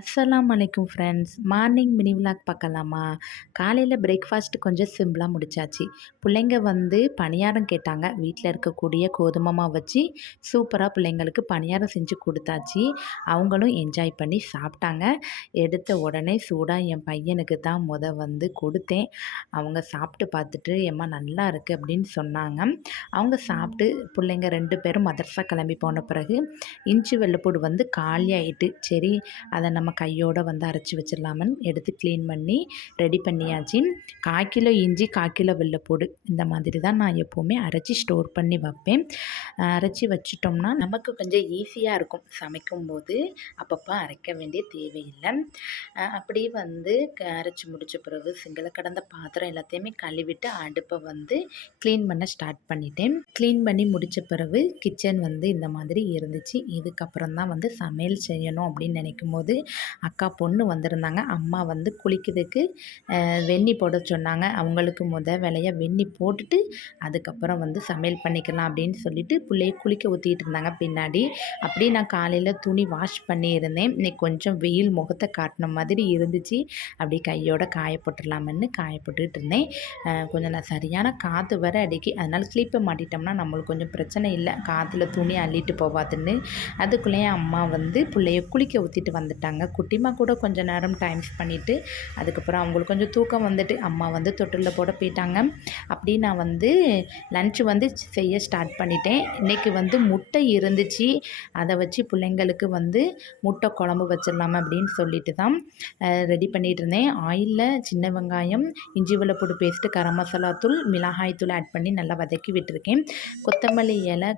அஸ்ஸலாமு அலைக்கும் friends. Morning mini vlog பார்க்கலாமா? காலையில பிரேக்ஃபாஸ்ட் கொஞ்சம் சிம்பிளா முடிச்சாச்சு. புள்ளைங்க வந்து பணியாரம் கேட்டாங்க. வீட்ல இருக்கக்கூடிய கோதுமை மாவு வச்சு சூப்பரா பிள்ளைங்களுக்கு பணியாரம் செஞ்சு குடுத்தாச்சு. அவங்களும் என்ஜாய் பண்ணி சாப்பிட்டாங்க. எடுத்த உடனே சூடா என் பையனுக்கு தான் வந்து கொடுத்தேன். அவங்க சாப்பிட்டு பார்த்துட்டு, "எம்மா நல்லா இருக்கு" அப்படின்னு சொன்னாங்க. அவங்க சாப்பிட்டு பிள்ளைங்க 2 பேரும் மதரஸா கிளம்பி போன பிறகு இஞ்சி வெள்ளைப்பூடு வந்து காலியாயிட்டு, சரி அதை நம்ம கையோட வந்து அரைச்சி வச்சிடலாமன்னு எடுத்து க்ளீன் பண்ணி ரெடி பண்ணியாச்சு. 1/4 கிலோ இஞ்சி, 1/4 கிலோ வெள்ளைப்பூடு இந்த மாதிரி தான் நான் எப்போவுமே அரைச்சி ஸ்டோர் பண்ணி வைப்பேன். அரைச்சி வச்சிட்டோம்னா நமக்கு கொஞ்சம் ஈஸியாக இருக்கும் சமைக்கும்போது. அப்பப்போ அரைக்க வேண்டிய தேவையில்லை. அப்படியே வந்து அரைச்சி முடித்த பிறகு சிங்கில் கடந்த பாத்திரம் எல்லாத்தையுமே கழுவிட்டு அடுப்பை வந்து க்ளீன் பண்ண ஸ்டார்ட் பண்ணிட்டேன். க்ளீன் பண்ணி முடித்த பிறகு கிச்சன் வந்து இந்த மாதிரி இருந்துச்சு. இதுக்கப்புறம் தான் வந்து சமையல் செய்யணும் அப்படின்னு நினைக்கும் போது அக்கா பொண்ணு வந்திருந்தாங்க. அம்மா வந்து குளிக்கிறதுக்கு வெந்நி போட சொன்னாங்க. அவங்களுக்கு வேலையாக வெந்நி போட்டுட்டு அதுக்கப்புறம் வந்து சமையல் பண்ணிக்கலாம் அப்படின்னு சொல்லிட்டு பிள்ளைய குளிக்க ஊற்றிட்டு இருந்தாங்க பின்னாடி. அப்படியே நான் காலையில் துணி வாஷ் பண்ணியிருந்தேன். இன்னைக்கு கொஞ்சம் வெயில் முகத்தை காட்டின மாதிரி இருந்துச்சு. அப்படி கையோட காய போட்டுடலாமன்னு காய போட்டுக்கிட்டு இருந்தேன். கொஞ்சம் நான் சரியான காற்று வர அடிக்கி, அதனால் கிளிப்பை மாட்டிட்டோம்னா நம்மளுக்கு கொஞ்சம் பிரச்சனை இல்லை, காற்றுல துணி அள்ளிட்டு போவாதுன்னு. அதுக்குள்ளேயே அம்மா வந்து பிள்ளைய குளிக்க ஊற்றிட்டு வந்துட்டாங்க. குட்டிமா கூட கொஞ்சம் நேரம் டைம் பண்ணிவிட்டு அதுக்கப்புறம் அவங்களுக்கு கொஞ்சம் தூக்கம் வந்துட்டு அம்மா வந்து தொட்டிலில் போட போயிட்டாங்க. அப்படி நான் வந்து லன்ச்சு வந்து செய்ய ஸ்டார்ட் பண்ணிட்டேன். இன்றைக்கி வந்து முட்டை இருந்துச்சு. அதை வச்சு பிள்ளைங்களுக்கு வந்து முட்டை குழம்பு வச்சிடலாமா அப்படின்னு சொல்லிட்டு தான் ரெடி பண்ணிகிட்டு இருந்தேன். ஆயிலில் சின்ன வெங்காயம், இஞ்சி வெள்ளைப்பூடு பேஸ்ட்டு, கரம் மசாலா தூள், மிளகாய் தூள் ஆட் பண்ணி நல்லா வதக்கி விட்டுருக்கேன். கொத்தமல்லி இலை,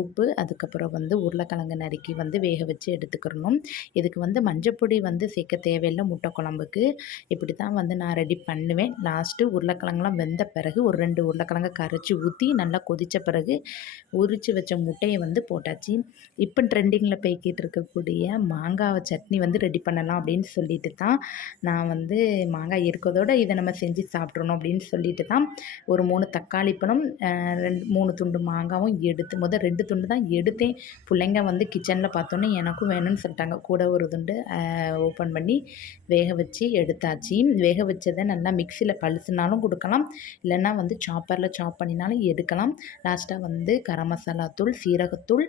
உப்பு, அதுக்கப்புறம் வந்து உருளைக்கிழங்கு நறுக்கி வந்து வேக வச்சு எடுத்துக்கிறணும். இதுக்கு வந்து மஞ்சப்பொடி வந்து சேர்க்க தேவையில்லை முட்டை குழம்புக்கு. இப்படி தான் வந்து நான் ரெடி பண்ணுவேன். லாஸ்ட்டு உருளைக்கிழங்குலாம் வெந்த பிறகு ஒரு 2 உருளைக்கிழங்க கரைச்சி ஊற்றி நல்லா கொதித்த பிறகு உரித்து வச்ச முட்டையை வந்து போட்டாச்சு. இப்போ ட்ரெண்டிங்கில் போய்கிட்டு இருக்கக்கூடிய மாங்காய் சட்னி வந்து ரெடி பண்ணலாம் அப்படின்னு சொல்லிட்டு தான் நான் வந்து மாங்காய் இருக்கிறதோட இதை நம்ம செஞ்சு சாப்பிட்றணும் அப்படின்னு சொல்லிட்டு தான் ஒரு 3 தக்காளி பழம், 3 துண்டு மாங்காவும் எடுத்து 2 துண்டு தான் எடுத்தேன். பிள்ளைங்க வந்து கிச்சனில் பார்த்தோன்னே எனக்கும் வேணும்னு சொல்லிட்டாங்க. கூட ஒரு துண்டு ஓப்பன் பண்ணி வேக வச்சு எடுத்தாச்சு. வேக வச்சதை நல்லா மிக்சியில் பழுசுனாலும் கொடுக்கலாம், இல்லைன்னா வந்து சாப்பரில் சாப் பண்ணினாலும் எடுக்கலாம். லாஸ்ட்டாக வந்து கரம் மசாலா தூள், சீரகத்தூள்,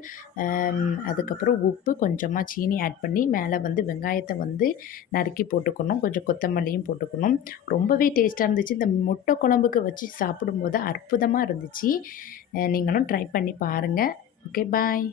அதுக்கப்புறம் உப்பு, கொஞ்சமாக சீனி ஆட் பண்ணி மேலே வந்து வெங்காயத்தை வந்து நறுக்கி போட்டுக்கணும். கொஞ்சம் கொத்தமல்லியும் போட்டுக்கணும். ரொம்பவே டேஸ்ட்டாக இருந்துச்சு. இந்த முட்டை குழம்புக்கு வச்சு சாப்பிடும்போது அற்புதமாக இருந்துச்சு. நீங்களும் ட்ரை பண்ணி பாருங்கள். ஓகே, பாய்.